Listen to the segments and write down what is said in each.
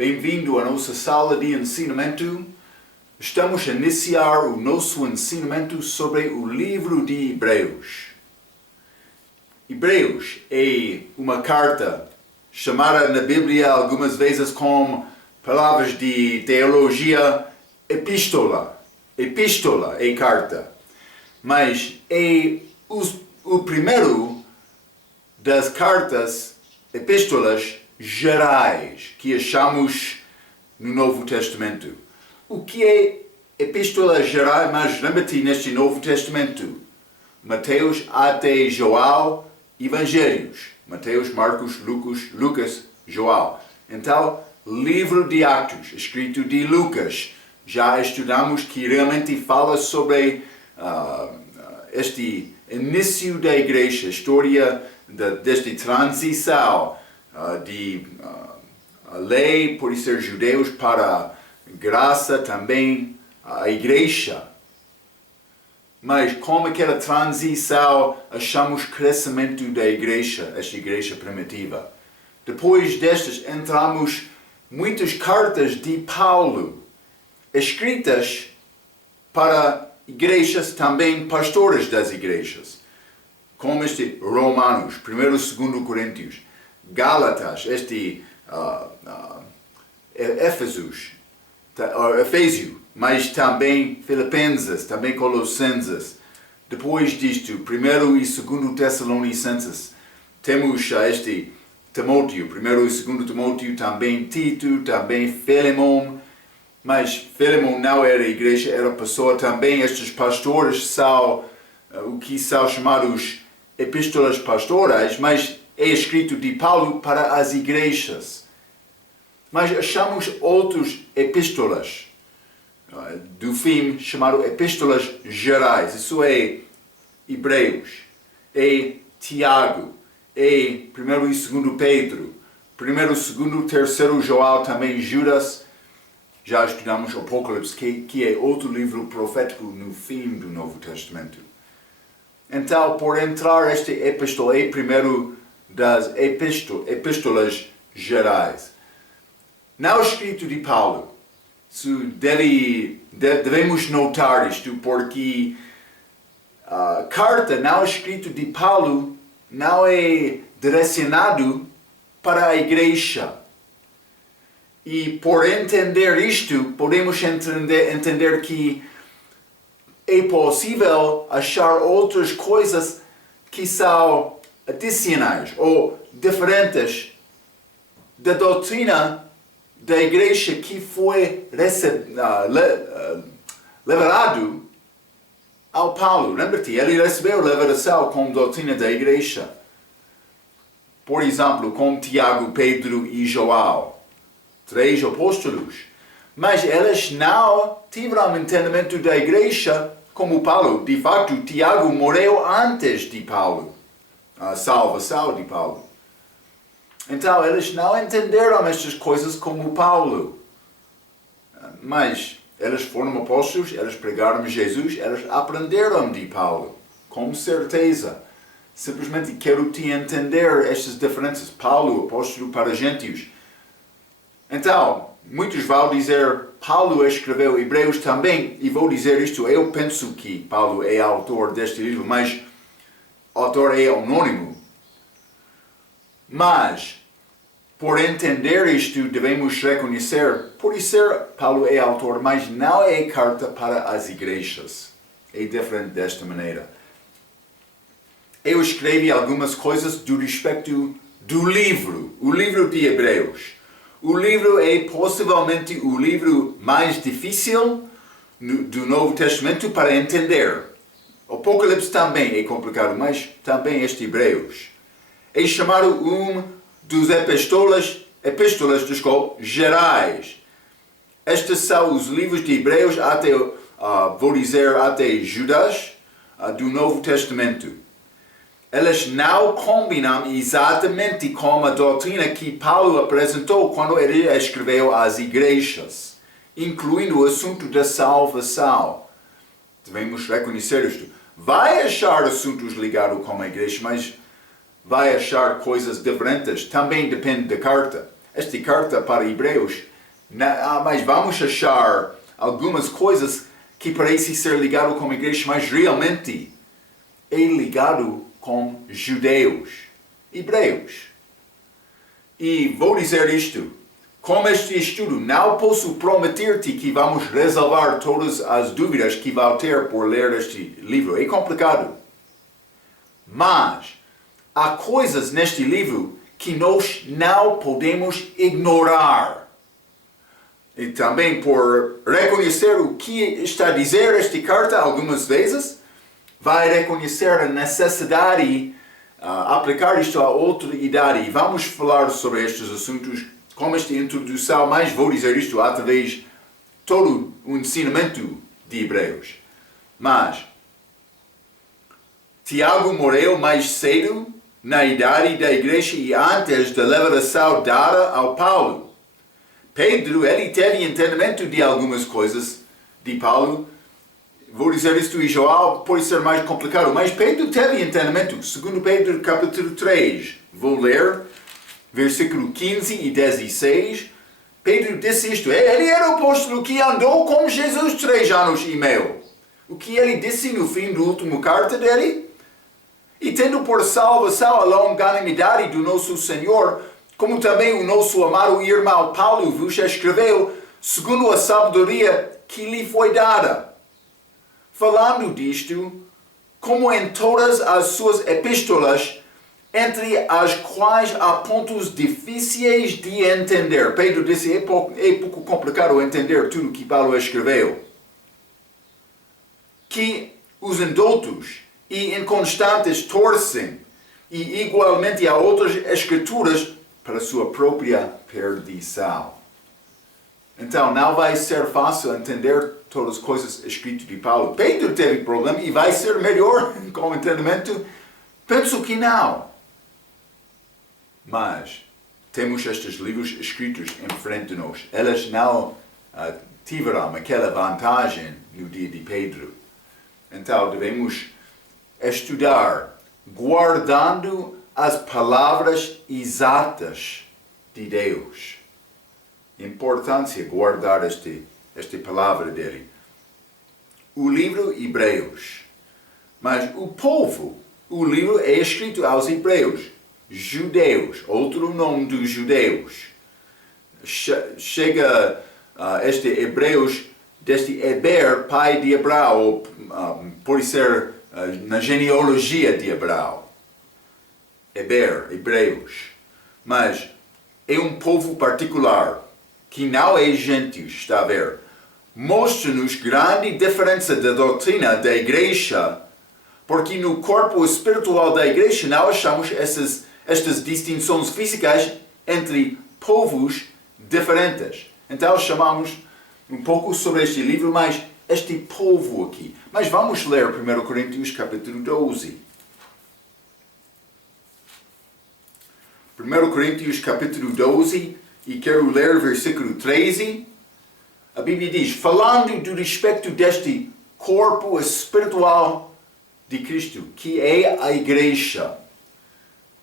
Bem-vindo à nossa sala de ensinamento. Estamos a iniciar o nosso ensinamento sobre o livro de Hebreus. Hebreus é uma carta chamada na Bíblia algumas vezes com palavras de teologia epístola. Epístola é carta. Mas é o primeiro das cartas, epístolas gerais, que achamos no Novo Testamento. O que é epístola geral? Mas lembra-te neste Novo Testamento. Mateus até João, Evangelhos. Mateus, Marcos, Lucas, João. Então, livro de Atos, escrito de Lucas. Já estudamos que realmente fala sobre este início da igreja, a história desta transição a lei por ser judeus para graça também a igreja. Mas como aquela transição achamos crescimento da igreja, esta igreja primitiva. Depois destas entramos muitas cartas de Paulo, escritas para igrejas também pastores das igrejas, como este Romanos, 1 e 2 Coríntios, Gálatas, Efésio, mas também Filipenses, também Colossenses. Depois disto, 1 e 2 Tessalonicenses, temos este Timóteo, 1 e 2 Timóteo, também Tito, também Filemon. Mas Filemon não era igreja, era pessoa também. Estes pastores são o que são chamados epístolas pastorais, mas é escrito de Paulo para as igrejas. Mas achamos outras epístolas do fim, chamado epístolas gerais. Isso é Hebreus, é Tiago, é 1 e 2 Pedro, 1 e 2 3 João, também Judas. Já estudamos Apocalipse, que é outro livro profético no fim do Novo Testamento. Então, por entrar esta epístola, é primeiro das epístolas gerais. Não escrito de Paulo. Devemos notar isto, porque a carta não escrita de Paulo não é direcionado para a igreja. E por entender isto, podemos entender que é possível achar outras coisas que são adicionais ou diferentes da doutrina da igreja que foi revelado ao Paulo. Lembra-te, ele recebeu a revelação como doutrina da igreja. Por exemplo, com Tiago, Pedro e João. 3 apóstolos. Mas eles não tiveram entendimento da igreja como Paulo. De fato, Tiago morreu antes de Paulo. A salvação de Paulo. Então, eles não entenderam estas coisas como Paulo. Mas eles foram apóstolos, eles pregaram Jesus, eles aprenderam de Paulo. Com certeza. Simplesmente quero te entender estas diferenças. Paulo, apóstolo para gentios. Então, muitos vão dizer, Paulo escreveu Hebreus também, e vou dizer isto, eu penso que Paulo é autor deste livro, mas o autor é anônimo. Mas, por entender isto, devemos reconhecer, por ser Paulo é autor, mas não é carta para as igrejas. É diferente desta maneira. Eu escrevi algumas coisas do respeito do livro, o livro de Hebreus. O livro é possivelmente o livro mais difícil do Novo Testamento para entender. O Apocalipse também é complicado, mas também este Hebreus. É chamado dos epístolas gerais. Estes são os livros de Hebreus até, vou dizer, até Judas, do Novo Testamento. Elas não combinam exatamente com a doutrina que Paulo apresentou quando ele escreveu às igrejas, incluindo o assunto da salvação. Devemos reconhecer isto. Vai achar assuntos ligados com a igreja, mas vai achar coisas diferentes. Também depende da carta. Esta carta para Hebreus Mas vamos achar algumas coisas que parecem ser ligadas com a igreja, mas realmente é ligado com judeus, hebreus. E vou dizer isto, com este estudo, não posso prometer-te que vamos resolver todas as dúvidas que vão ter por ler este livro. É complicado. Mas há coisas neste livro que nós não podemos ignorar. E também por reconhecer o que está a dizer esta carta algumas vezes, vai reconhecer a necessidade de aplicar isto a outra idade. E vamos falar sobre estes assuntos com esta introdução, mas vou dizer isto através de todo o ensinamento de Hebreus. Mas Tiago morreu mais cedo na idade da igreja e antes da revelação dada ao Paulo. Pedro, ele teve entendimento de algumas coisas de Paulo. Vou dizer isto em João, pode ser mais complicado, mas Pedro teve entendimento. Segundo Pedro, capítulo 3, vou ler, versículo 15 e 16. Pedro disse isto, ele era o apóstolo que andou com Jesus 3 anos e meio. O que ele disse no fim da última carta dele? E tendo por salvação a longanimidade do nosso Senhor, como também o nosso amado irmão Paulo vos escreveu, segundo a sabedoria que lhe foi dada. Falando disto, como em todas as suas epístolas, entre as quais há pontos difíceis de entender. Pedro disse, é pouco complicado entender tudo que Paulo escreveu. Que os indoutos e inconstantes torcem, e igualmente há outras escrituras para sua própria perdição. Então, não vai ser fácil entender todas as coisas escritas de Paulo. Pedro teve problema e vai ser melhor com o entendimento? Penso que não. Mas temos estes livros escritos em frente de nós. Eles não tiveram aquela vantagem no dia de Pedro. Então, devemos estudar, guardando as palavras exatas de Deus. Importância guardar esta palavra dele. O livro Hebreus. Mas o livro é escrito aos hebreus, judeus, outro nome dos judeus. Chega este Hebreus deste Heber, pai de Abraão, pode ser na genealogia de Abraão. Hebreus. Mas é um povo particular, que não é gentios, está a ver? Mostra-nos grande diferença da doutrina da igreja, porque no corpo espiritual da igreja não achamos estas distinções físicas entre povos diferentes. Então chamamos um pouco sobre este livro, mas este povo aqui. Mas vamos ler 1 Coríntios capítulo 12. 1 Coríntios capítulo 12, e quero ler versículo 13. A Bíblia diz, falando do respeito deste corpo espiritual de Cristo, que é a igreja.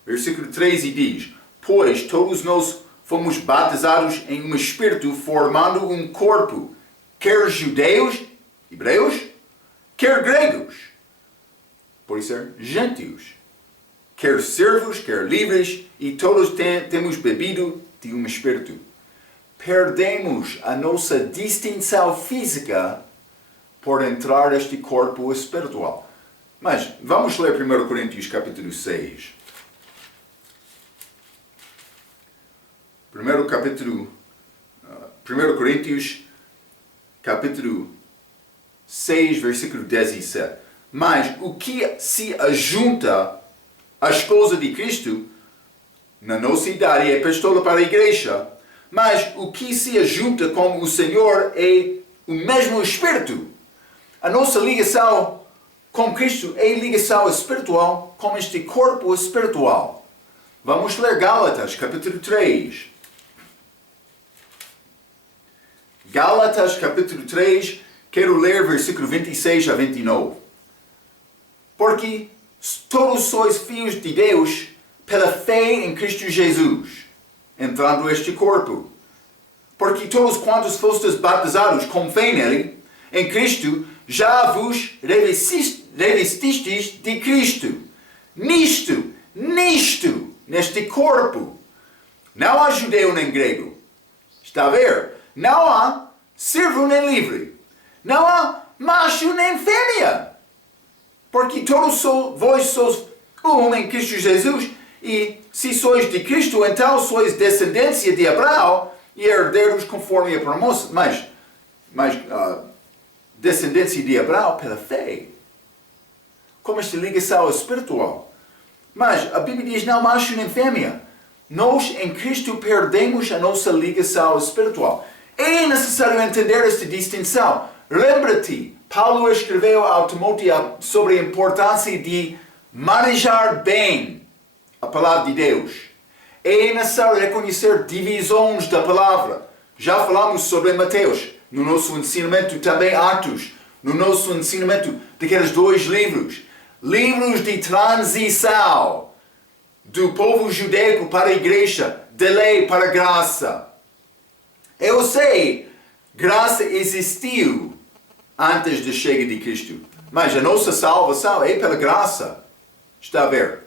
Versículo 13 diz, pois todos nós fomos batizados em um espírito, formando um corpo, quer judeus, hebreus, quer gregos, pode ser gentios, quer servos, quer livres, e todos temos bebido de um espírito. Perdemos a nossa distinção física por entrar neste corpo espiritual. Mas vamos ler 1 Coríntios capítulo 6. 1 Coríntios capítulo 6, versículo 17. Mas o que se ajunta à esposa de Cristo, na nossa idade, é epístola para a igreja, mas o que se ajunta com o Senhor é o mesmo Espírito. A nossa ligação com Cristo é ligação espiritual com este corpo espiritual. Vamos ler Gálatas, capítulo 3. Gálatas, capítulo 3, quero ler versículo 26 a 29. Porque todos sois filhos de Deus pela fé em Cristo Jesus, entrando este corpo. Porque todos quantos fostes batizados com fé nele, em Cristo, já vos revestistes de Cristo. Nisto, neste corpo. Não há judeu nem grego. Está a ver? Não há servo nem livre. Não há macho nem fêmea. Porque todos vós sois um em Cristo Jesus. E se sois de Cristo, então sois descendência de Abraão e herdeiros conforme a promessa. Mas descendência de Abraão pela fé. Como esta ligação espiritual. Mas a Bíblia diz não macho nem fêmea. Nós em Cristo perdemos a nossa ligação espiritual. É necessário entender esta distinção. Lembra-te, Paulo escreveu ao Timóteo sobre a importância de manejar bem a palavra de Deus. É necessário reconhecer divisões da palavra. Já falamos sobre Mateus, no nosso ensinamento também Atos, no nosso ensinamento daqueles 2 livros. Livros de transição do povo judaico para a igreja, de lei para a graça. Eu sei, graça existiu antes da chegada de Cristo, mas a nossa salvação é pela graça. Está a ver?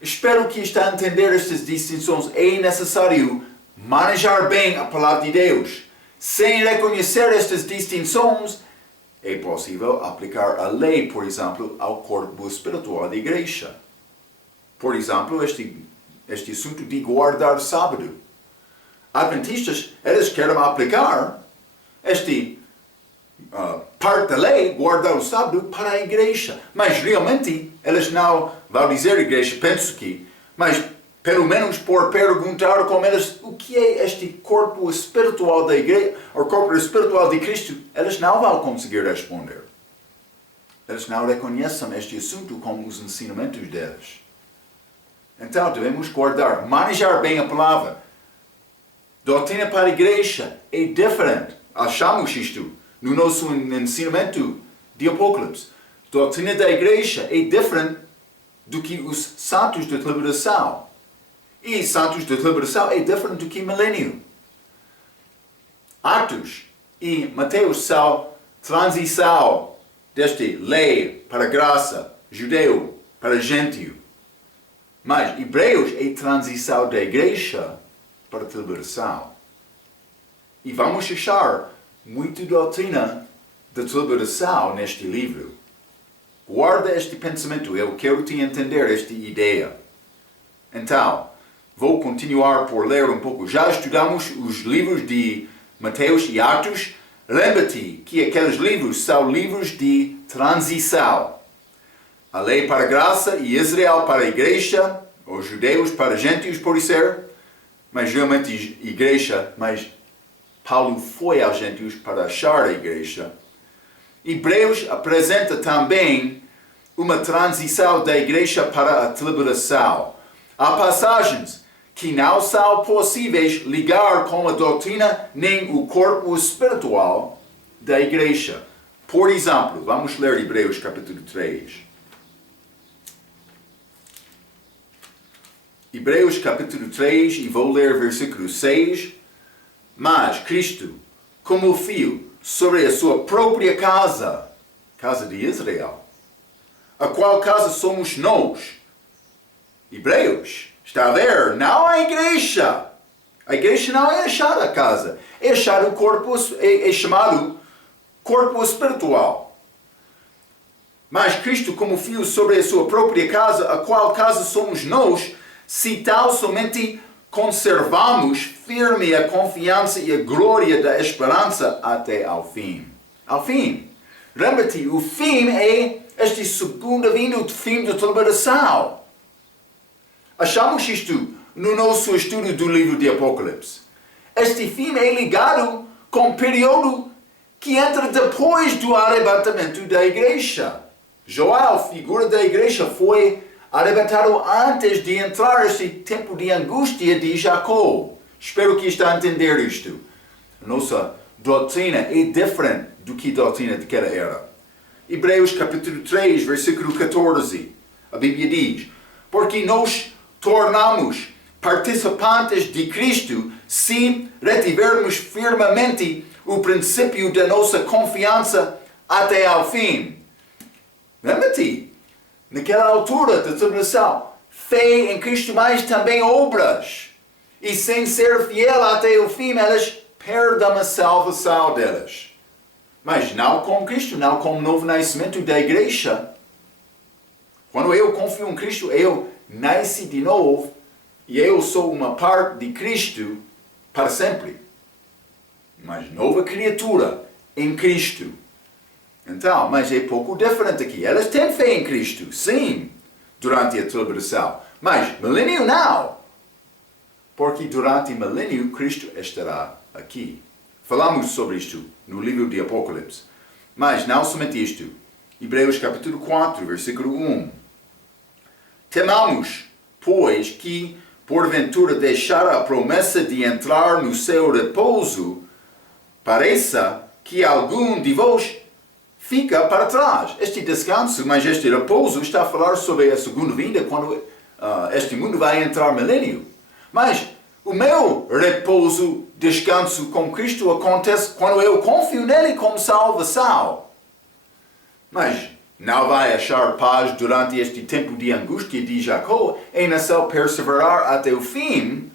Espero que está a entender estas distinções. É necessário manejar bem a palavra de Deus. Sem reconhecer estas distinções, é possível aplicar a lei, por exemplo, ao corpo espiritual da igreja. Por exemplo, este assunto de guardar o sábado. Adventistas, eles querem aplicar parte da lei, guardar o sábado, para a igreja. Mas realmente, eles não vão dizer à igreja, penso que, mas pelo menos por perguntar como eles, o que é este corpo espiritual da igreja, ou corpo espiritual de Cristo, eles não vão conseguir responder. Eles não reconhecem este assunto como os ensinamentos deles. Então devemos guardar, manejar bem a palavra. Doutrina para a igreja é diferente. Achamos isto no nosso ensinamento de Apocalipse. Doutrina da igreja é diferente do que os santos da liberação. E santos da liberação é diferente do que milênio. Atos e Mateus são transição desta lei para a graça, judeu para gentio. Mas Hebreus é transição da igreja para a liberação. E vamos achar muita doutrina da liberação neste livro. Guarda este pensamento, eu quero te entender esta ideia. Então, vou continuar por ler um pouco. Já estudamos os livros de Mateus e Atos. Lembra-te que aqueles livros são livros de transição. A lei para a graça e Israel para a igreja, os judeus para gentios, pode ser, mas realmente igreja, mas Paulo foi aos gentios para achar a igreja. Hebreus apresenta também uma transição da igreja para a liberação. Há passagens que não são possíveis ligar com a doutrina nem o corpo espiritual da igreja. Por exemplo, vamos ler Hebreus capítulo 3. Hebreus capítulo 3, e vou ler versículo 6. Mas Cristo, como fio sobre a sua própria casa, casa de Israel, a qual casa somos nós, Hebreus, está a ver? Não a igreja. A igreja não é achada a casa, é achado o corpo, é chamado corpo espiritual. Mas Cristo, como fio sobre a sua própria casa, a qual casa somos nós, se tal somente conservamos firme a confiança e a glória da esperança até ao fim. Ao fim. Lembra-te, o fim é este segundo vinda, o fim da liberação. Achamos isto no nosso estudo do livro de Apocalipse. Este fim é ligado com o período que entra depois do arrebatamento da igreja. Joel, figura da igreja, foi arrebatado antes de entrar esse tempo de angústia de Jacó. Espero que está a entender isto. Nossa doutrina é diferente do que a doutrina daquela era. Hebreus capítulo 3, versículo 14. A Bíblia diz: porque nós tornamos participantes de Cristo se retivermos firmemente o princípio da nossa confiança até ao fim. Lembra-te, naquela altura da tribulação, fé em Cristo, mas também obras. E sem ser fiel até o fim, elas perdem a salvação delas. Mas não com Cristo, não com o novo nascimento da igreja. Quando eu confio em Cristo, eu nasci de novo e eu sou uma parte de Cristo para sempre. Mas nova criatura em Cristo. Então, mas é pouco diferente aqui. Elas têm fé em Cristo, sim, durante a tribulação. Mas milênio não. Porque durante o milênio, Cristo estará aqui. Falamos sobre isto no livro de Apocalipse. Mas não somente isto. Hebreus capítulo 4, versículo 1. Temamos, pois, que porventura deixar a promessa de entrar no seu repouso, pareça que algum de vós fica para trás. Este descanso, mas este repouso está a falar sobre a segunda vinda, quando este mundo vai entrar milênio. Mas o meu repouso, descanso com Cristo acontece quando eu confio nele como salvação. Mas não vai achar paz durante este tempo de angústia de Jacó, é necessário perseverar até o fim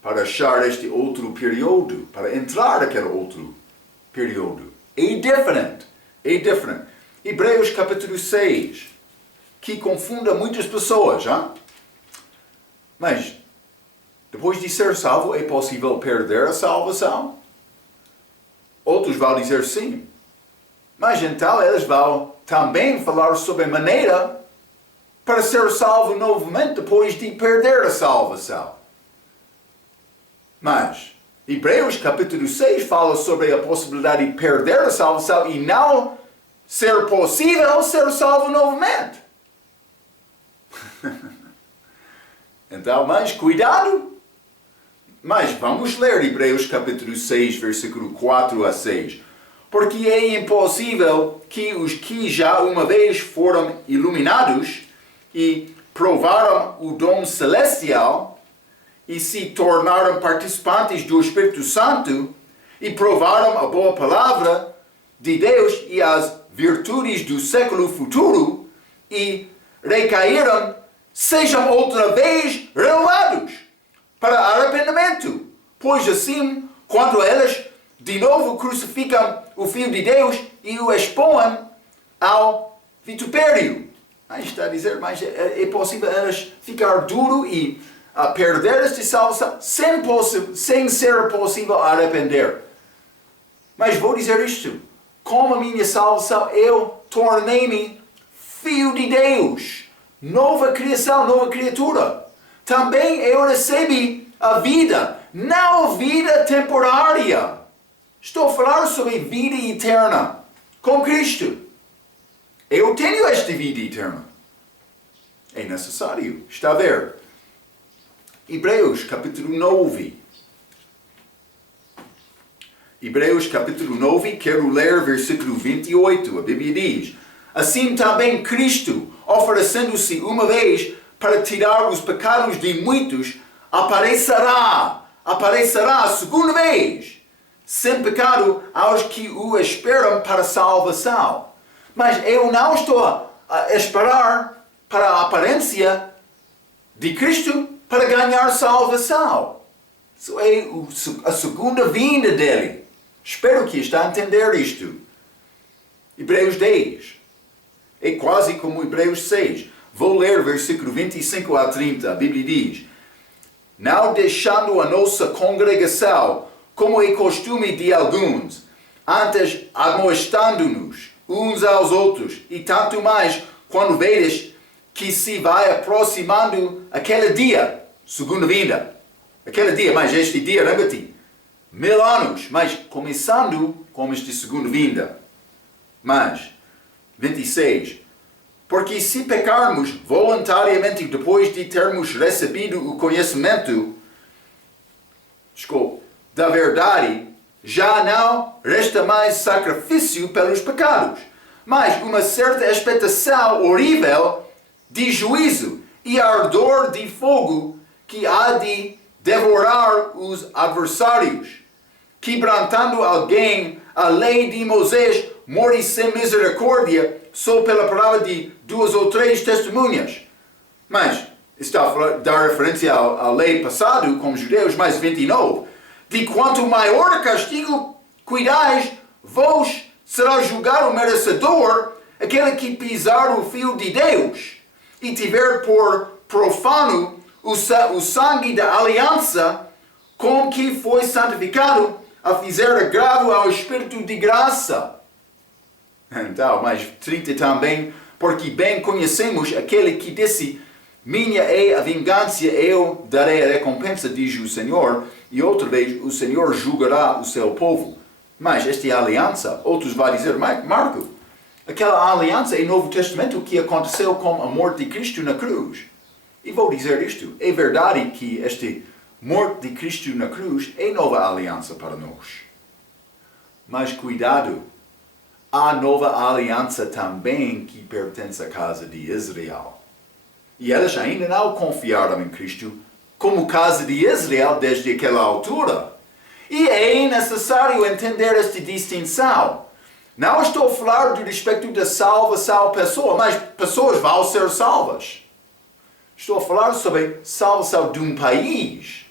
para achar este outro período, para entrar naquele outro período. É diferente. É diferente. Hebreus capítulo 6, que confunda muitas pessoas, hein? Mas, depois de ser salvo, é possível perder a salvação? Outros vão dizer sim. Mas então eles vão também falar sobre a maneira para ser salvo novamente depois de perder a salvação. Mas Hebreus capítulo 6 fala sobre a possibilidade de perder a salvação e não ser possível ser salvo novamente. Então, mas cuidado. Mas vamos ler Hebreus capítulo 6, versículo 4 a 6. Porque é impossível que os que já uma vez foram iluminados e provaram o dom celestial e se tornaram participantes do Espírito Santo e provaram a boa palavra de Deus e as virtudes do século futuro e recaíram, sejam outra vez renovados para arrependimento, pois assim, quando elas de novo crucificam o Filho de Deus e o expõem ao vitupério. Aí está a dizer, mas é possível elas ficar duro e perder esta salvação sem ser possível arrepender. Mas vou dizer isto, com a minha salvação eu tornei-me Filho de Deus, nova criação, nova criatura. Também eu recebi a vida, não vida temporária. Estou a falar sobre vida eterna com Cristo. Eu tenho esta vida eterna. É necessário. Está a ver? Hebreus capítulo 9. Hebreus capítulo 9, quero ler versículo 28. A Bíblia diz: assim também Cristo, oferecendo-se uma vez para tirar os pecados de muitos, aparecerá a segunda vez, sem pecado aos que o esperam para a salvação. Mas eu não estou a esperar para a aparência de Cristo para ganhar salvação. Isso é a segunda vinda dele. Espero que está a entender isto. Hebreus 10. É quase como Hebreus 6. Vou ler versículo 25 a 30. A Bíblia diz: não deixando a nossa congregação, como é costume de alguns, antes admoestando-nos uns aos outros, e tanto mais quando vedes que se vai aproximando aquele dia, segunda vinda. Aquele dia, mas este dia, lembra-te, 1000 anos, mas começando com esta segunda vinda. Mas, 26, porque se pecarmos voluntariamente depois de termos recebido o conhecimento, da verdade, já não resta mais sacrifício pelos pecados, mas uma certa expectação horrível de juízo e ardor de fogo que há de devorar os adversários, quebrantando alguém a lei de Moisés, morre sem misericórdia, só pela palavra de 2 ou 3 testemunhas. Mas está a dar referência à lei passada, como judeus, mais 29. De quanto maior castigo cuidais, vos será julgado o merecedor, aquele que pisar o Filho de Deus, e tiver por profano o sangue da aliança, com que foi santificado, a fizer agravo ao Espírito de graça. Então, mais 30 também, porque bem conhecemos aquele que disse, minha é a vingança, eu darei a recompensa, diz o Senhor, e outra vez o Senhor julgará o seu povo. Mas esta aliança, outros vão dizer, Marco, aquela aliança é o Novo Testamento que aconteceu com a morte de Cristo na cruz. E vou dizer isto, é verdade que esta morte de Cristo na cruz é nova aliança para nós. Mas cuidado, há nova aliança também que pertence à casa de Israel. E eles ainda não confiaram em Cristo como casa de Israel desde aquela altura. E é necessário entender esta distinção. Não estou a falar do respeito da salvação pessoa, mas pessoas vão ser salvas. Estou a falar sobre salvação de um país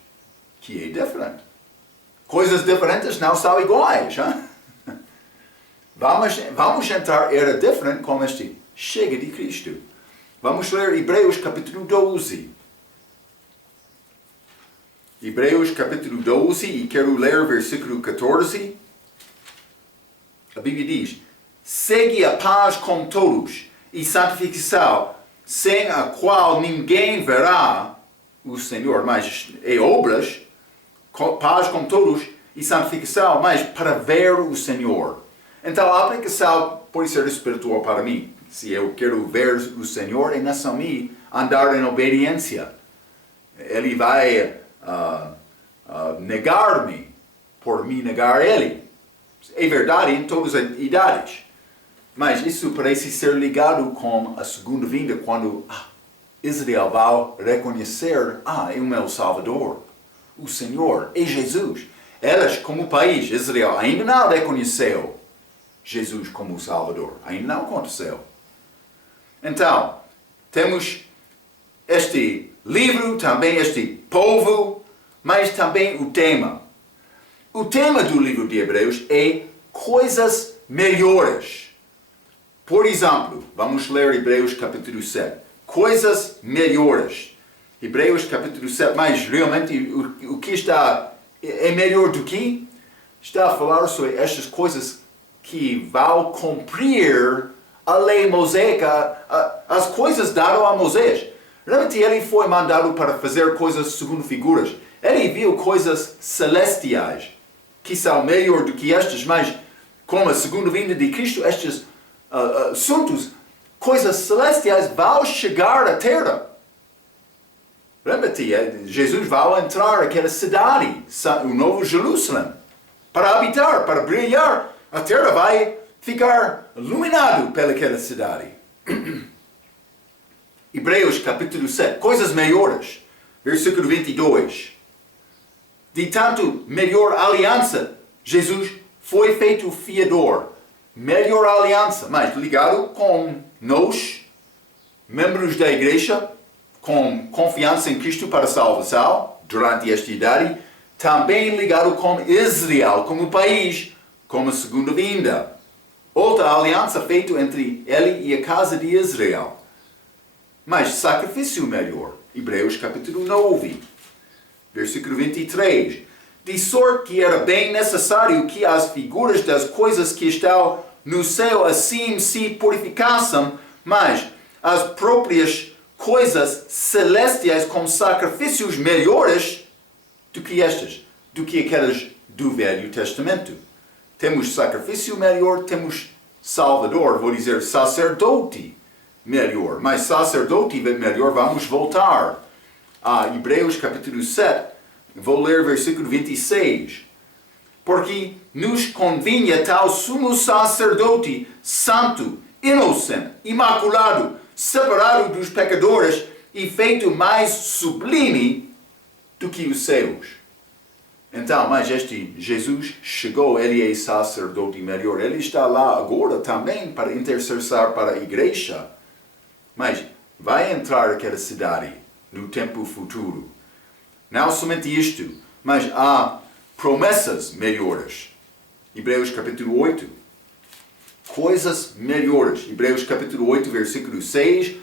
que é diferente. Coisas diferentes não são iguais. Hein? Vamos entrar em era diferente como este chega de Cristo. Vamos ler Hebreus capítulo 12. Hebreus capítulo 12, e quero ler versículo 14. A Bíblia diz, segue a paz com todos e santificação, sem a qual ninguém verá o Senhor. Mas é obras, paz com todos e santificação, mas para ver o Senhor. Então a aplicação pode ser espiritual para mim. Se eu quero ver o Senhor, é necessário me andar em obediência. Ele vai negar-me por me negar Ele. É verdade em todas as idades. Mas isso parece ser ligado com a segunda vinda, quando Israel vai reconhecer, é o meu Salvador. O Senhor é Jesus. Eles, como país, Israel, ainda não reconheceu Jesus como Salvador. Ainda não aconteceu. Então, temos este livro, também este povo, mas também o tema. O tema do livro de Hebreus é coisas melhores. Por exemplo, vamos ler Hebreus capítulo 7. Coisas melhores. Hebreus capítulo 7, mas realmente o que está é melhor do que? Está a falar sobre estas coisas que vão cumprir a lei mosaica, as coisas dadas a Moisés. Realmente ele foi mandado para fazer coisas segundo figuras. Ele viu coisas celestiais, que são melhor do que estas, mas como a segunda vinda de Cristo, estes assuntos, coisas celestiais vão chegar à terra. Lembra-te, Jesus vai entrar naquela cidade, o Novo Jerusalém, para habitar, para brilhar. A terra vai ficar iluminado pelaquela cidade. Hebreus capítulo 7, coisas melhores, versículo 22. De tanto melhor aliança, Jesus foi feito fiador. Melhor aliança, mas ligado com nós, membros da igreja, com confiança em Cristo para a salvação, durante esta idade, também ligado com Israel como país, como a segunda vinda. Outra aliança feita entre ele e a casa de Israel. Mas sacrifício melhor. Hebreus capítulo 9, versículo 23. De sorte que era bem necessário que as figuras das coisas que estão no céu assim se purificassem, mas as próprias coisas celestiais com sacrifícios melhores do que estas, do que aquelas do Velho Testamento. Temos sacrifício melhor, temos Salvador, vou dizer sacerdote melhor. Mas sacerdote melhor, vamos voltar a Hebreus capítulo 7. Vou ler versículo 26. Porque nos convinha tal sumo sacerdote, santo, inocente, imaculado, separado dos pecadores e feito mais sublime do que os seus. Então, mas este Jesus chegou, ele é sacerdote melhor. Ele está lá agora também para intercessar para a igreja. Mas vai entrar aquela cidade no tempo futuro. Não somente isto, mas há promessas melhores. Hebreus capítulo 8. Coisas melhores. Hebreus capítulo 8, versículo 6.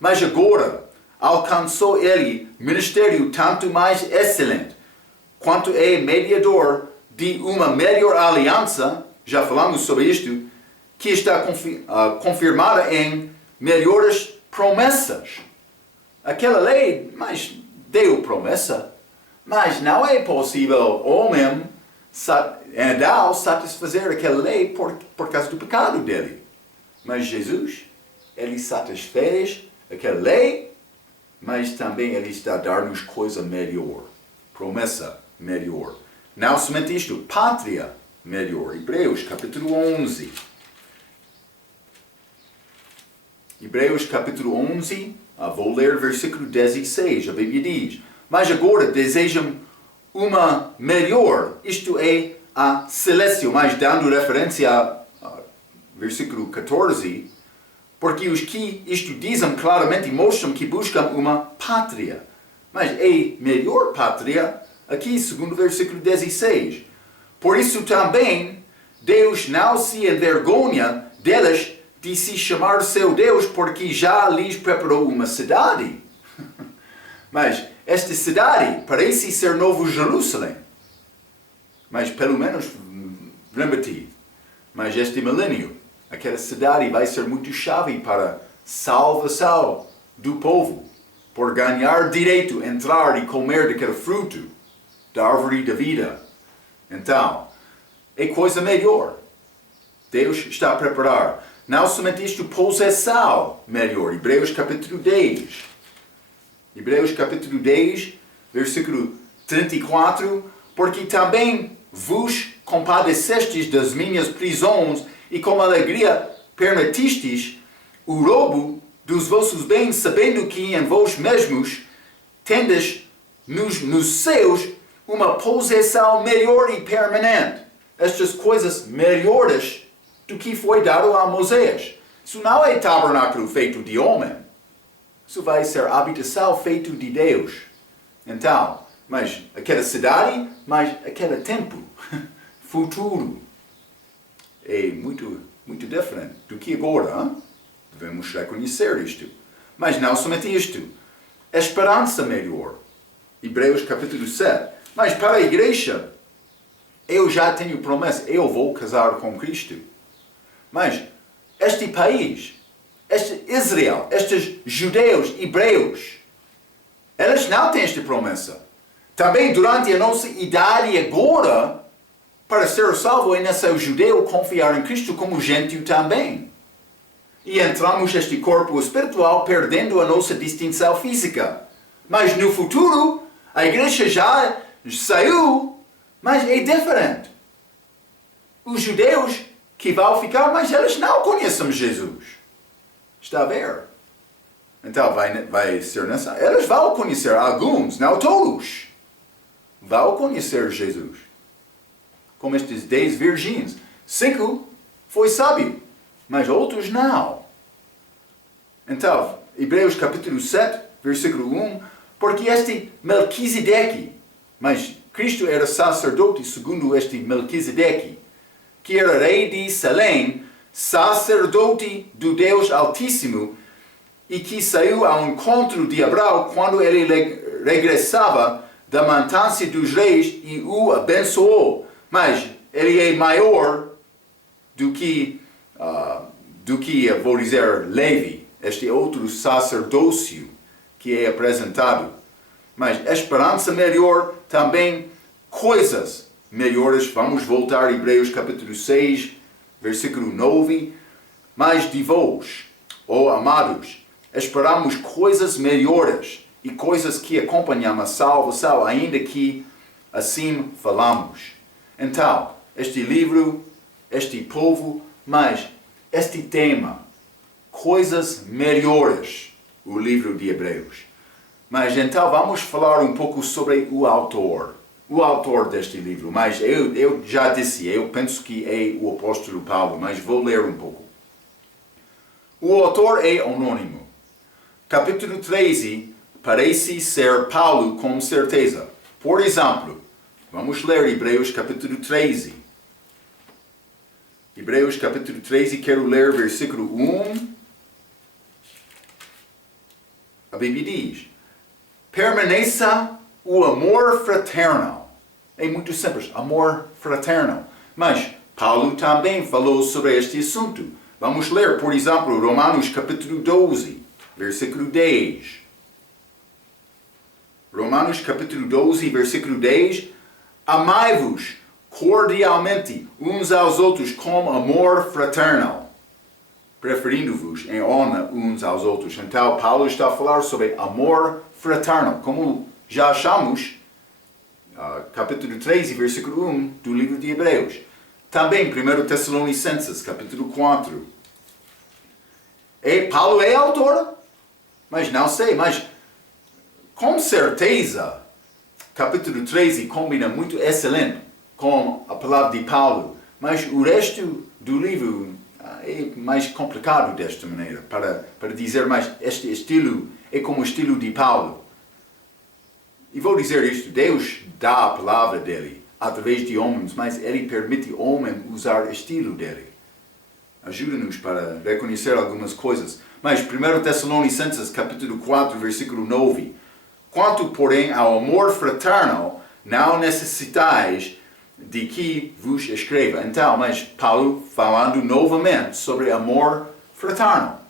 Mas agora alcançou ele ministério tanto mais excelente, quanto é mediador de uma melhor aliança, já falamos sobre isto, que está confirmada em melhores promessas. Aquela lei, mas deu promessa, mas não é possível homem satisfazer aquela lei por causa do pecado dele. Mas Jesus, ele satisfez aquela lei, mas também ele está a dar-nos coisa melhor, promessa melhor. Não somente isto, pátria melhor. Hebreus capítulo 11. Hebreus capítulo 11, vou ler versículo 16, a Bíblia diz: mas agora desejam uma melhor, isto é, a celestial, mas dando referência a versículo 14, porque os que isto dizem claramente mostram que buscam uma pátria. Mas é melhor pátria aqui, segundo o versículo 16. Por isso também Deus não se envergonha deles de se chamar seu Deus, porque já lhes preparou uma cidade. Mas esta cidade parece ser Novo Jerusalém. Mas pelo menos, lembra-te, mas este milênio, aquela cidade vai ser muito chave para salvação do povo, por ganhar direito a entrar e comer daquele fruto da árvore da vida. Então, é coisa melhor. Deus está a preparar. Não somente isto, possessão melhor. Hebreus capítulo 10. Hebreus capítulo 10, versículo 34. Porque também vos compadecestes das minhas prisões e com alegria permitistes o roubo dos vossos bens, sabendo que em vós mesmos tendes nos céus uma possessão melhor e permanente. Estas coisas melhores do que foi dado a Moisés. Isso não é tabernáculo feito de homem. Isso vai ser habitação feito de Deus. Então, mas aquela cidade, mas aquele tempo futuro é muito diferente do que agora. Hein? Devemos reconhecer isto. Mas não somente isto. Esperança melhor. Hebreus capítulo 7. Mas para a igreja, eu já tenho promessa, eu vou casar com Cristo. Mas este país, este Israel, estes judeus, hebreus, eles não têm esta promessa. Também durante a nossa idade agora, para ser salvo é necessário o judeu confiar em Cristo como gentio também. E entramos neste corpo espiritual perdendo a nossa distinção física. Mas no futuro, a igreja já saiu, mas é diferente. Os judeus que vão ficar, mas eles não conhecem Jesus. Está a ver? Então vai ser nessa. Eles vão conhecer alguns, não todos. Vão conhecer Jesus. Como estes 10 virgens. 5 foi sábio, mas outros não. Então, Hebreus capítulo 7, versículo 1. Porque este Melquisedeque, mas Cristo era sacerdote segundo este Melquisedeque, que era rei de Salém, sacerdote do Deus Altíssimo, e que saiu ao encontro de Abraão quando ele regressava da matança dos reis e o abençoou. Mas ele é maior do que vou dizer, Levi, este outro sacerdócio que é apresentado. Mas esperança melhor, também coisas melhores. Vamos voltar a Hebreus capítulo 6, versículo 9. Mas de vós, ó amados, esperamos coisas melhores e coisas que acompanham a salvação, ainda que assim falamos. Então, este livro, este povo, mas este tema, coisas melhores, o livro de Hebreus. Mas então vamos falar um pouco sobre o autor deste livro. Mas eu já disse, eu penso que é o apóstolo Paulo, mas vou ler um pouco. O autor é anônimo. Capítulo 13 parece ser Paulo com certeza. Por exemplo, vamos ler Hebreus capítulo 13. Hebreus capítulo 13, quero ler versículo 1. A Bíblia diz: permaneça o amor fraterno. É muito simples, amor fraterno. Mas Paulo também falou sobre este assunto. Vamos ler, por exemplo, Romanos capítulo 12, versículo 10. Romanos capítulo 12, versículo 10. Amai-vos cordialmente uns aos outros com amor fraterno, preferindo-vos em honra uns aos outros. Então, Paulo está a falar sobre amor fraterno, como já achamos, capítulo 13, versículo 1 do livro de Hebreus. Também, 1 Tessalonicenses, capítulo 4. Paulo é autor, mas não sei, mas com certeza, capítulo 13 combina muito excelente com a palavra de Paulo, mas o resto do livro é mais complicado desta maneira, para dizer mais, este estilo é como o estilo de Paulo. E vou dizer isto, Deus dá a palavra dele através de homens, mas ele permite o homem usar o estilo dele. Ajuda-nos para reconhecer algumas coisas. Mas 1 Tessalonicenses capítulo 4, versículo 9. Quanto, porém, ao amor fraterno, não necessitais de que vos escreva. Então, mas Paulo falando novamente sobre amor fraterno.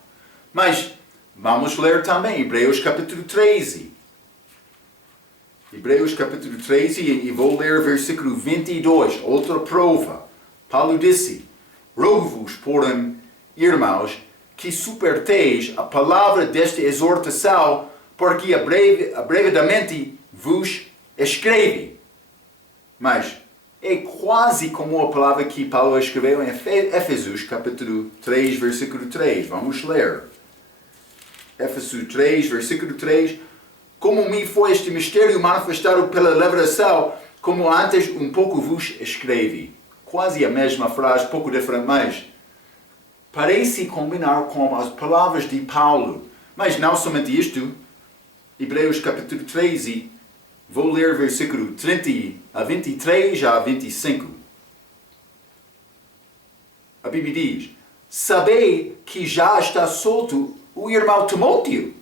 Mas vamos ler também Hebreus capítulo 13. Hebreus capítulo 13 e vou ler versículo 22, outra prova. Paulo disse: rogo-vos, porém, irmãos, que suporteis a palavra desta exortação, porque brevemente vos escreve. Mas é quase como a palavra que Paulo escreveu em Éfesos, capítulo 3, versículo 3. Vamos ler. Éfesos 3, versículo 3. Como me foi este mistério manifestado pela revelação, como antes um pouco vos escrevi. Quase a mesma frase, pouco diferente, mas parece combinar com as palavras de Paulo. Mas não somente isto. Hebreus capítulo 13, vou ler versículo 30 a 23 a 25. A Bíblia diz: sabei que já está solto o irmão Timóteo,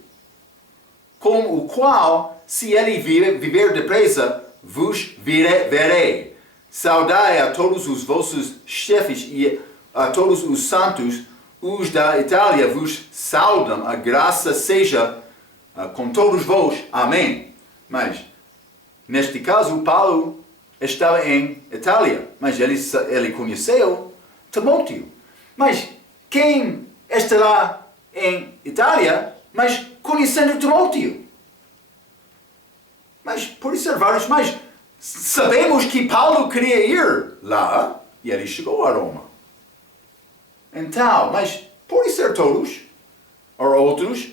com o qual, se ele viver depressa, vos verei. Saudai a todos os vossos chefes e a todos os santos. Os da Itália vos saudam. A graça seja com todos vós. Amém. Mas, neste caso, Paulo estava em Itália, mas ele conheceu Timóteo. Mas quem estará em Itália, mas conhecendo Timóteo? Mas, por ser vários, mas sabemos que Paulo queria ir lá e ele chegou a Roma. Então, mas pode ser todos, ou outros,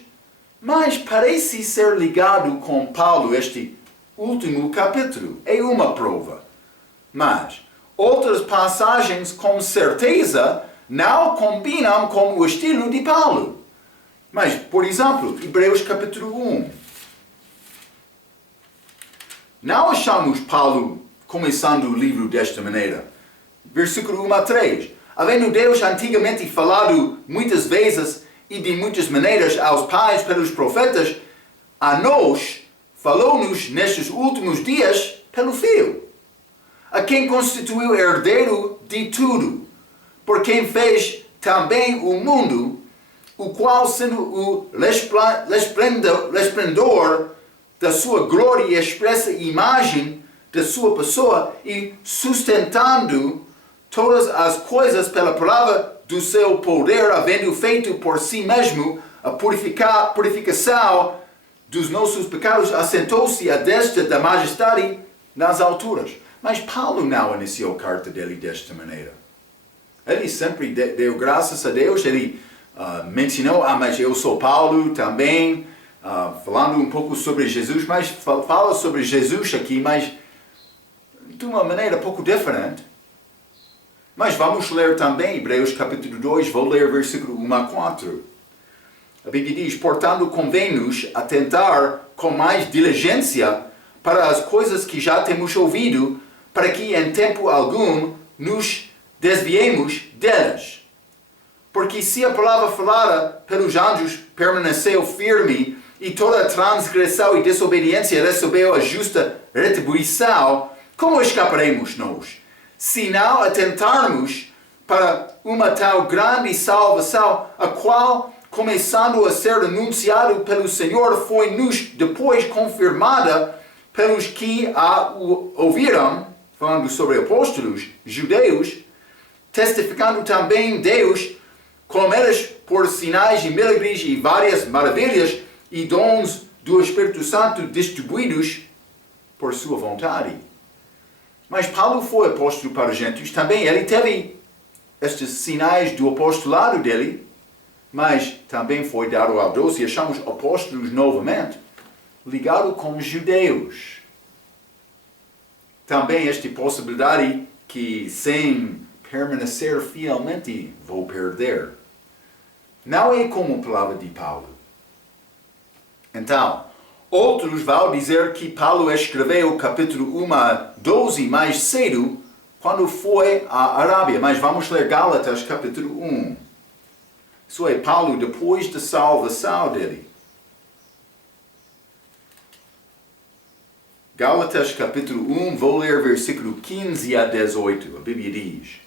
mas parece ser ligado com Paulo este último capítulo. É uma prova. Mas outras passagens com certeza não combinam com o estilo de Paulo. Mas, por exemplo, Hebreus capítulo 1. Não achamos Paulo começando o livro desta maneira. Versículo 1 a 3. Havendo Deus antigamente falado muitas vezes e de muitas maneiras aos pais pelos profetas, a nós falou-nos nestes últimos dias pelo Filho, a quem constituiu herdeiro de tudo, por quem fez também o mundo, o qual, sendo o resplendor da sua glória e expressa imagem da sua pessoa, e sustentando todas as coisas pela palavra do seu poder, havendo feito por si mesmo a purificação dos nossos pecados, assentou-se à destra da majestade nas alturas. Mas Paulo não iniciou a carta dele desta maneira. Ele sempre deu graças a Deus, ele mencionou, mas eu sou Paulo também, falando um pouco sobre Jesus, mas fala sobre Jesus aqui, mas de uma maneira um pouco diferente. Mas vamos ler também Hebreus capítulo 2, vou ler versículo 1 a 4. A Bíblia diz: portanto, convém-nos atentar com mais diligência para as coisas que já temos ouvido, para que em tempo algum nos desviemos delas. Porque se a palavra falada pelos anjos permaneceu firme, e toda transgressão e desobediência recebeu a justa retribuição, como escaparemos nós? Se não atentarmos para uma tal grande salvação, a qual, começando a ser anunciado pelo Senhor, foi-nos depois confirmada pelos que a ouviram, falando sobre apóstolos, judeus, testificando também Deus, com eles por sinais e milagres e várias maravilhas e dons do Espírito Santo distribuídos por sua vontade. Mas Paulo foi apóstolo para os gentios também. Ele teve estes sinais do apostolado dele, mas também foi dado a 12, e achamos apóstolos novamente, ligado com os judeus. Também esta possibilidade que sem permanecer fielmente vou perder. Não é como a palavra de Paulo. Então, outros vão dizer que Paulo escreveu capítulo 1 a 12 mais cedo, quando foi à Arábia. Mas vamos ler Gálatas capítulo 1. Isso é, Paulo depois da salvação dele. Gálatas capítulo 1, vou ler versículo 15 a 18. A Bíblia diz: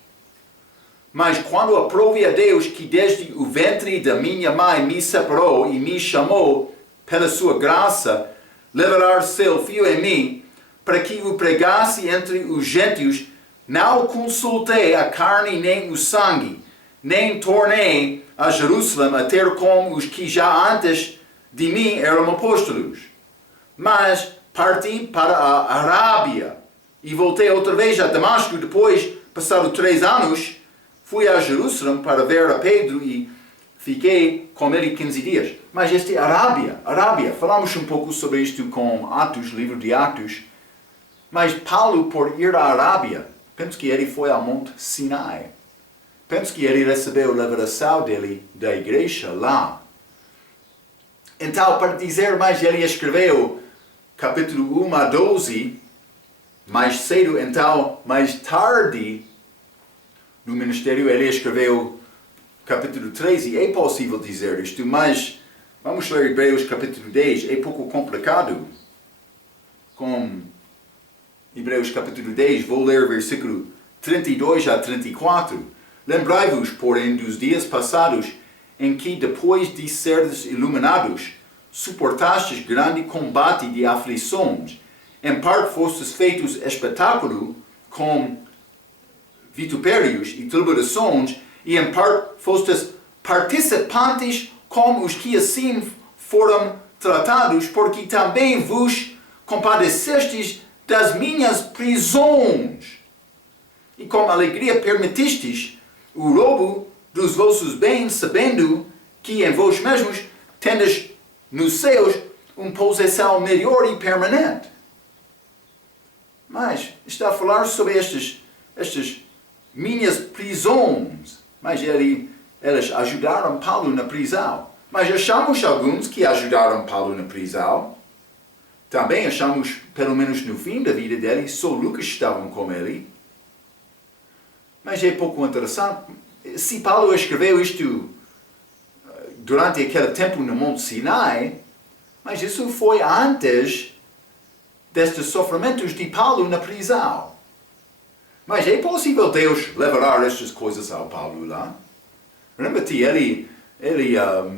mas quando aprove a Deus que desde o ventre da minha mãe me separou e me chamou, pela sua graça, levar seu filho em mim, para que o pregasse entre os gentios, não consultei a carne nem o sangue, nem tornei a Jerusalém a ter como os que já antes de mim eram apóstolos. Mas parti para a Arábia e voltei outra vez a Damasco. Depois, passado 3 anos, fui a Jerusalém para ver a Pedro e fiquei com ele 15 dias. Mas este Arábia, falamos um pouco sobre isto com Atos, livro de Atos. Mas Paulo, por ir à Arábia, penso que ele foi ao Monte Sinai. Penso que ele recebeu a revelação dele da igreja lá. Então, para dizer mais, ele escreveu capítulo 1 a 12, mais cedo. Então, mais tarde, no ministério, ele escreveu capítulo 13. É possível dizer isto, mas vamos ler Hebreus capítulo 10. É pouco complicado. Com Hebreus capítulo 10, vou ler versículo 32 a 34. Lembrai-vos, porém, dos dias passados, em que, depois de seres iluminados, suportastes grande combate de aflições. Em parte fostes feitos espetáculo com vitupérios e tribulações, e em parte fostes participantes como os que assim foram tratados, porque também vos compadecestes das minhas prisões, e com alegria permitistes o roubo dos vossos bens, sabendo que em vós mesmos tendes nos céus uma posição melhor e permanente. Mas está a falar sobre estas minhas prisões. Mas eles ajudaram Paulo na prisão. Mas achamos alguns que ajudaram Paulo na prisão. Também achamos, pelo menos no fim da vida dele, só Lucas estavam com ele. Mas é pouco interessante. Se Paulo escreveu isto durante aquele tempo no Monte Sinai, mas isso foi antes destes sofrimentos de Paulo na prisão. Mas é possível Deus levar estas coisas ao Paulo lá? Lembra-te,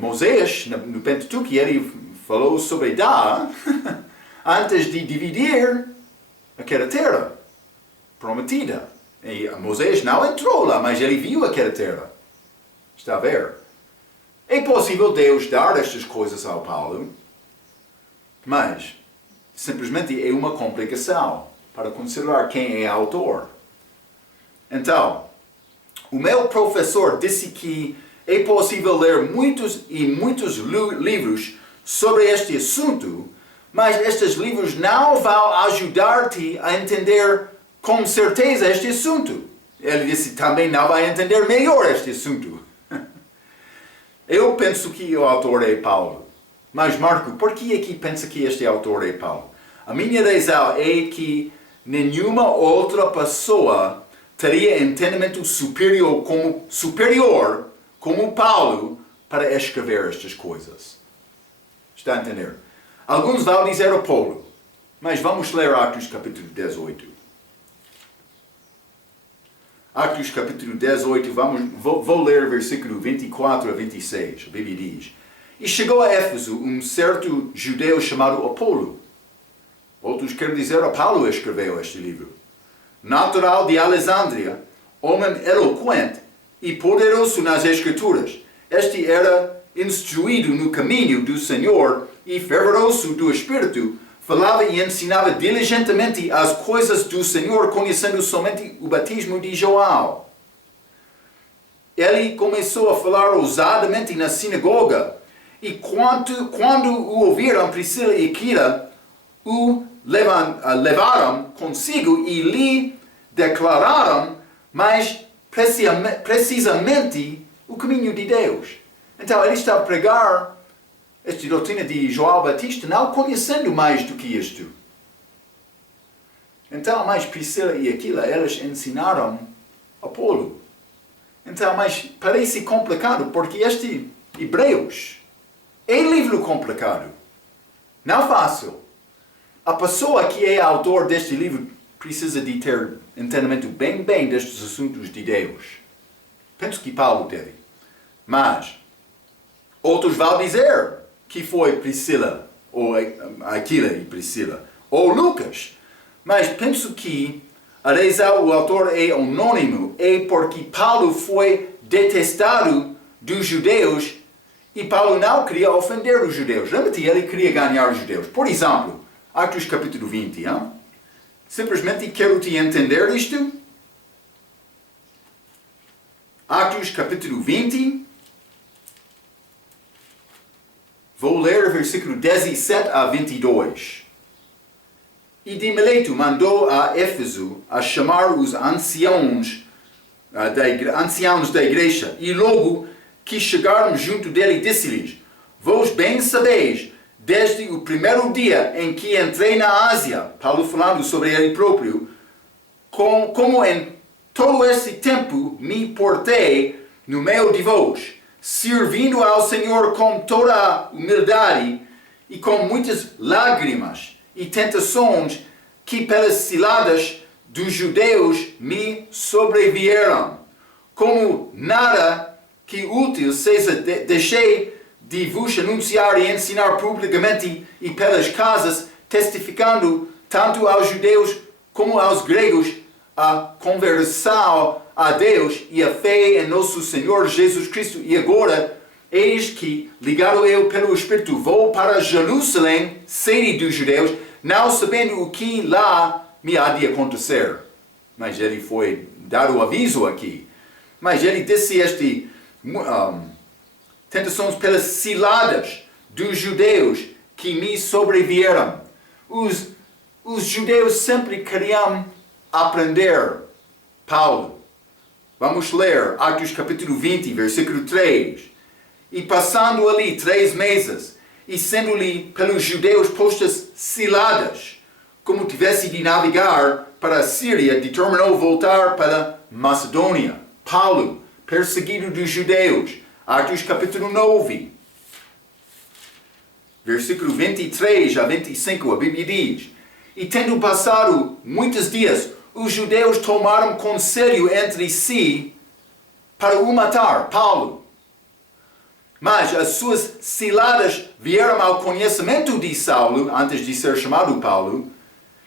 Moisés, no Pentateuco, ele falou sobre dar antes de dividir aquela terra prometida. E Moisés não entrou lá, mas ele viu aquela terra. Está a ver? É possível Deus dar estas coisas ao Paulo, mas simplesmente é uma complicação para considerar quem é autor. Então, o meu professor disse que é possível ler muitos livros sobre este assunto, mas estes livros não vão ajudar-te a entender com certeza este assunto. Ele disse também não vai entender melhor este assunto. Eu penso que o autor é Paulo. Mas Marco, por que é que pensa que este autor é Paulo? A minha razão é que nenhuma outra pessoa teria entendimento superior como Paulo para escrever estas coisas. Está a entender? Alguns vão dizer Apolo, mas vamos ler Atos capítulo 18. Atos capítulo 18, vou ler versículo 24 a 26, a Bíblia diz: E chegou a Éfeso um certo judeu chamado Apolo. Outros querem dizer Apolo escreveu este livro. Natural de Alexandria, homem eloquente e poderoso nas Escrituras. Este era instruído no caminho do Senhor e fervoroso do Espírito, falava e ensinava diligentemente as coisas do Senhor, conhecendo somente o batismo de João. Ele começou a falar ousadamente na sinagoga, e quando o ouviram, Priscila e Aquila o levaram consigo e lhe declararam mais precisamente o caminho de Deus. Então ele está a pregar esta doutrina de João Batista, não conhecendo mais do que isto. Então, mas Priscila e Aquila, elas ensinaram Apolo. Então, mas parece complicado, porque este Hebreus é livro complicado. Não fácil. A pessoa que é autor deste livro precisa de ter entendimento bem destes assuntos de Deus. Penso que Paulo teve. Mas outros vão dizer que foi Priscila, ou Aquila e Priscila, ou Lucas. Mas penso que a razão o autor é anônimo é porque Paulo foi detestado dos judeus e Paulo não queria ofender os judeus. Lembra-te, ele queria ganhar os judeus. Por exemplo, Atos capítulo 20. Hein? Simplesmente quero te entender isto. Atos capítulo 20. Vou ler versículo 17 a 22. E de Mileto mandou a Éfeso a chamar os anciãos da igreja. E logo que chegaram junto dele, disse-lhes: Vós bem sabeis, desde o primeiro dia em que entrei na Ásia, Paulo falando sobre ele próprio, como em todo esse tempo me portei no meio de vós, servindo ao Senhor com toda a humildade e com muitas lágrimas e tentações que pelas ciladas dos judeus me sobrevieram. Como nada que útil seja, deixei de vos anunciar e ensinar publicamente e pelas casas, testificando tanto aos judeus como aos gregos a conversão a Deus e a fé em nosso Senhor Jesus Cristo. E agora, eis que, ligado eu pelo Espírito, vou para Jerusalém, sede dos judeus, não sabendo o que lá me há de acontecer. Mas ele foi dar o aviso aqui. Mas ele disse tentações pelas ciladas dos judeus que me sobrevieram. Os judeus sempre queriam aprender Paulo. Vamos ler Atos capítulo 20, versículo 3. E passando ali 3 meses, e sendo-lhe pelos judeus postas ciladas, como tivesse de navegar para a Síria, determinou voltar para Macedônia. Paulo, perseguido dos judeus. Atos capítulo 9. Versículo 23 a 25, a Bíblia diz: E tendo passado muitos dias, os judeus tomaram conselho entre si para o matar, Paulo. Mas as suas ciladas vieram ao conhecimento de Saulo, antes de ser chamado Paulo,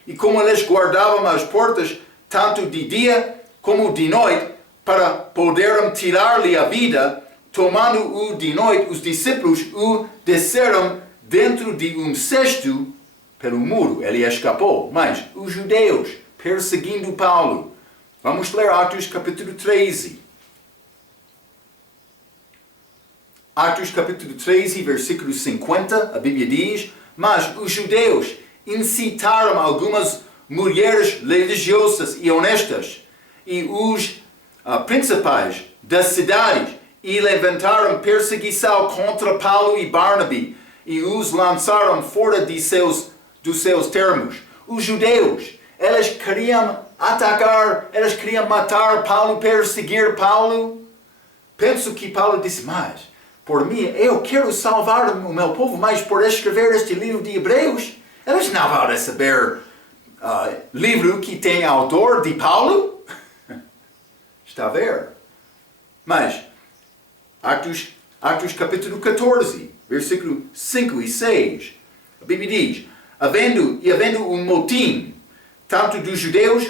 e como eles guardavam as portas, tanto de dia como de noite, para poderem tirar-lhe a vida, tomando-o de noite, os discípulos o desceram dentro de um cesto pelo muro. Ele escapou, mas os judeus perseguindo Paulo. Vamos ler Atos capítulo 13. Atos capítulo 13, versículo 50, a Bíblia diz: mas os judeus incitaram algumas mulheres religiosas e honestas e os principais das cidades e levantaram perseguição contra Paulo e Barnabe e os lançaram fora dos seus termos. Os judeus, eles queriam atacar, eles queriam matar Paulo, perseguir Paulo. Penso que Paulo disse: mas por mim, eu quero salvar o meu povo, mas por escrever este livro de Hebreus, eles não vão receber livro que tem autor de Paulo. Está a ver? Mas, Atos capítulo 14, versículo 5 e 6, a Bíblia diz: havendo um motim, tanto dos judeus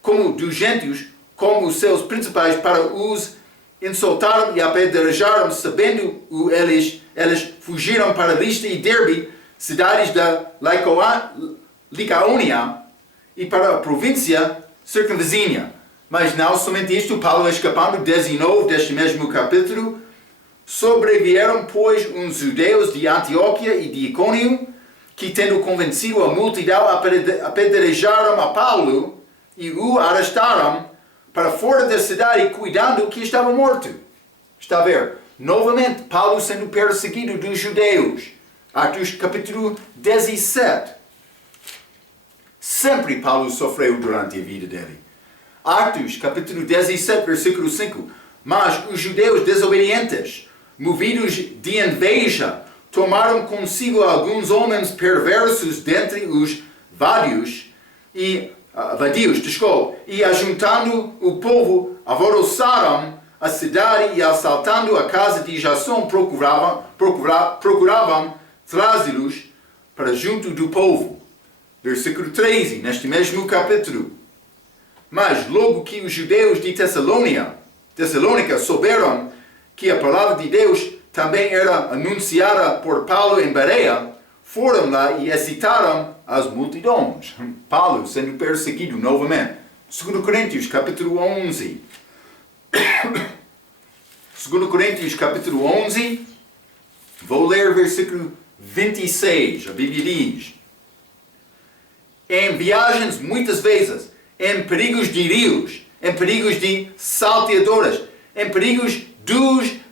como dos gentios, como os seus principais, para os insultaram e apedrejaram, sabendo eles fugiram para Listra e Derbe, cidades da Licaônia, e para a província circunvizinha. Mas não somente isto, Paulo escapando, 19 deste mesmo capítulo, sobrevieram, pois, uns judeus de Antioquia e de Icônio, que tendo convencido a multidão, apedrejaram a Paulo e o arrestaram para fora da cidade, cuidando que estava morto. Está a ver? Novamente, Paulo sendo perseguido dos judeus. Atos capítulo 17. Sempre Paulo sofreu durante a vida dele. Atos capítulo 17, versículo 5. Mas os judeus desobedientes, movidos de inveja, tomaram consigo alguns homens perversos dentre os vadios e ajuntando o povo, alvoroçaram a cidade e assaltando a casa de Jasson, procuravam trazê-los para junto do povo. Versículo 13, neste mesmo capítulo. Mas logo que os judeus de Tessalônica souberam que a palavra de Deus também era anunciada por Paulo em Bereia, foram lá e excitaram as multidões. Paulo sendo perseguido novamente. 2 Coríntios capítulo 11. 2 Coríntios capítulo 11. Vou ler versículo 26. A Bíblia diz: em viagens muitas vezes, em perigos de rios, em perigos de salteadoras, em perigos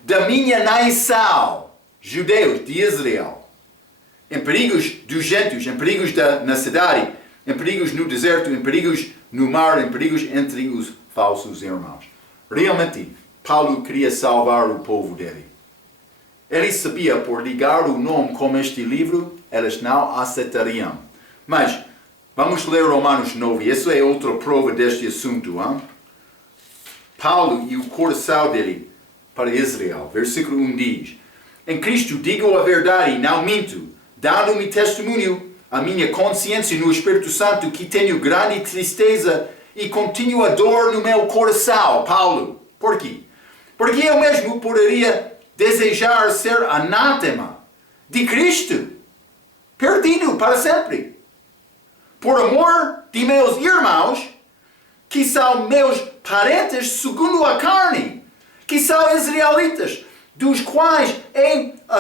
da minha nação, judeus de Israel, em perigos dos gentios, em perigos na cidade, em perigos no deserto, em perigos no mar, em perigos entre os falsos irmãos. Realmente, Paulo queria salvar o povo dele. Ele sabia, por ligar o nome com este livro, eles não aceitariam. Mas, vamos ler Romanos 9. Isso é outra prova deste assunto. Hein? Paulo e o coração dele para Israel. Versículo 1 diz: em Cristo digo a verdade e não minto, dando-me testemunho a minha consciência no Espírito Santo que tenho grande tristeza e contínua dor no meu coração. Paulo. Por quê? Porque eu mesmo poderia desejar ser anátema de Cristo, perdido para sempre, por amor de meus irmãos, que são meus parentes segundo a carne, que são israelitas, dos quais é a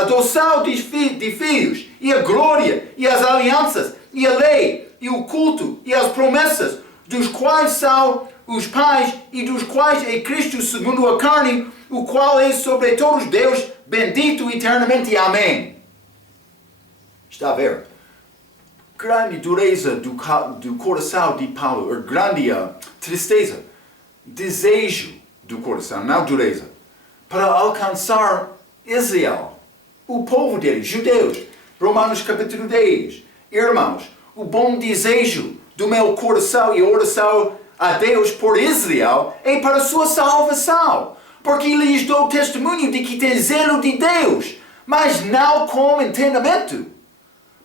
adoção de filhos, e a glória, e as alianças, e a lei, e o culto, e as promessas, dos quais são os pais, e dos quais é Cristo segundo a carne, o qual é sobre todos Deus, bendito eternamente. Amém. Está a ver? Grande dureza do coração de Paulo, grande tristeza, desejo do coração, não dureza, para alcançar Israel, o povo dele, judeus. Romanos capítulo 10. Irmãos, o bom desejo do meu coração e oração a Deus por Israel é para a sua salvação, porque lhes dou testemunho de que tem zelo de Deus, mas não com entendimento,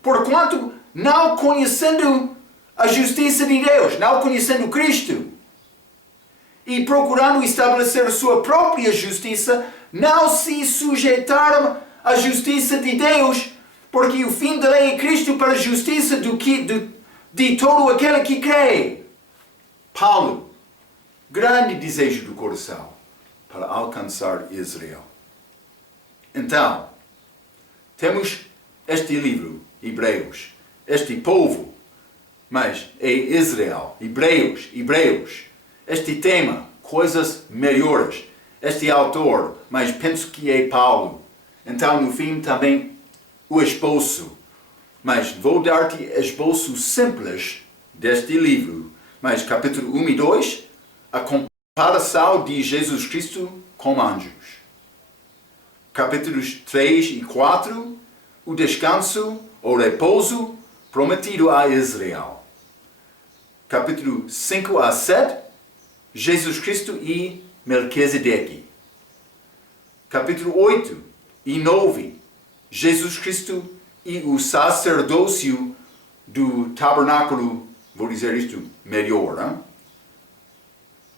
porquanto não conhecendo a justiça de Deus, não conhecendo Cristo, e procurando estabelecer sua própria justiça, não se sujeitaram à justiça de Deus, porque o fim da lei é Cristo para a justiça de todo aquele que crê. Paulo, grande desejo do coração para alcançar Israel. Então, temos este livro, Hebreus, este povo, mas é Israel, Hebreus, este tema, coisas melhores, este autor, mas penso que é Paulo. Então, no fim, também o esboço. Mas vou dar-te esboço simples deste livro. Mas capítulo 1 e 2, a comparação de Jesus Cristo com anjos. Capítulos 3 e 4, o descanso ou repouso prometido a Israel. Capítulo 5 a 7, Jesus Cristo e Melquisedeque. Capítulo 8 e 9, Jesus Cristo e o sacerdócio do tabernáculo, vou dizer isto melhor. Hein?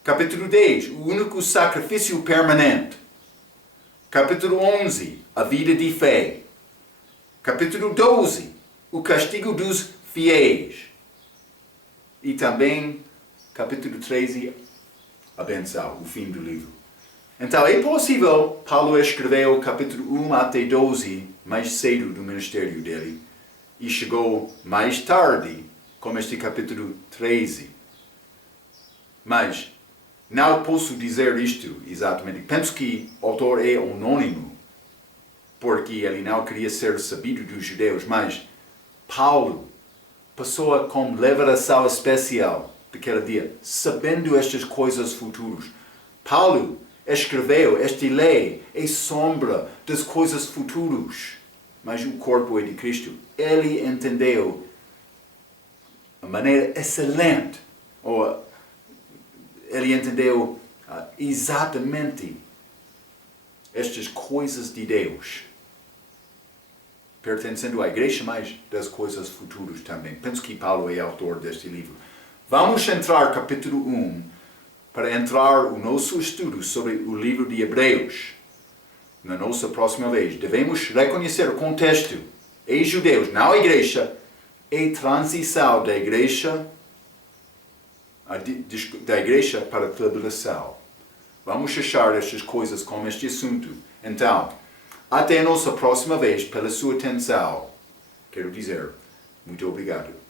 Capítulo 10, o único sacrifício permanente. Capítulo 11, a vida de fé. Capítulo 12, o castigo dos fiéis. E também, capítulo 13, a benção, o fim do livro. Então, é possível Paulo escreveu capítulo 1 até 12 mais cedo do ministério dele e chegou mais tarde com este capítulo 13. Mas não posso dizer isto exatamente. Penso que o autor é anônimo, porque ele não queria ser sabido dos judeus, mas Paulo passou com revelação especial daquele dia, sabendo estas coisas futuras. Paulo escreveu, esta lei é sombra das coisas futuras, mas o corpo é de Cristo. Ele entendeu de maneira excelente, ou ele entendeu exatamente estas coisas de Deus, pertencendo à igreja, mas das coisas futuras também. Penso que Paulo é autor deste livro. Vamos entrar capítulo 1, para entrar o nosso estudo sobre o livro de Hebreus. Na nossa próxima vez, devemos reconhecer o contexto. É judeus, não a igreja. É transição da igreja para a tribulação. Vamos achar estas coisas com este assunto. Então, até a nossa próxima vez, pela sua atenção. Quero dizer, muito obrigado.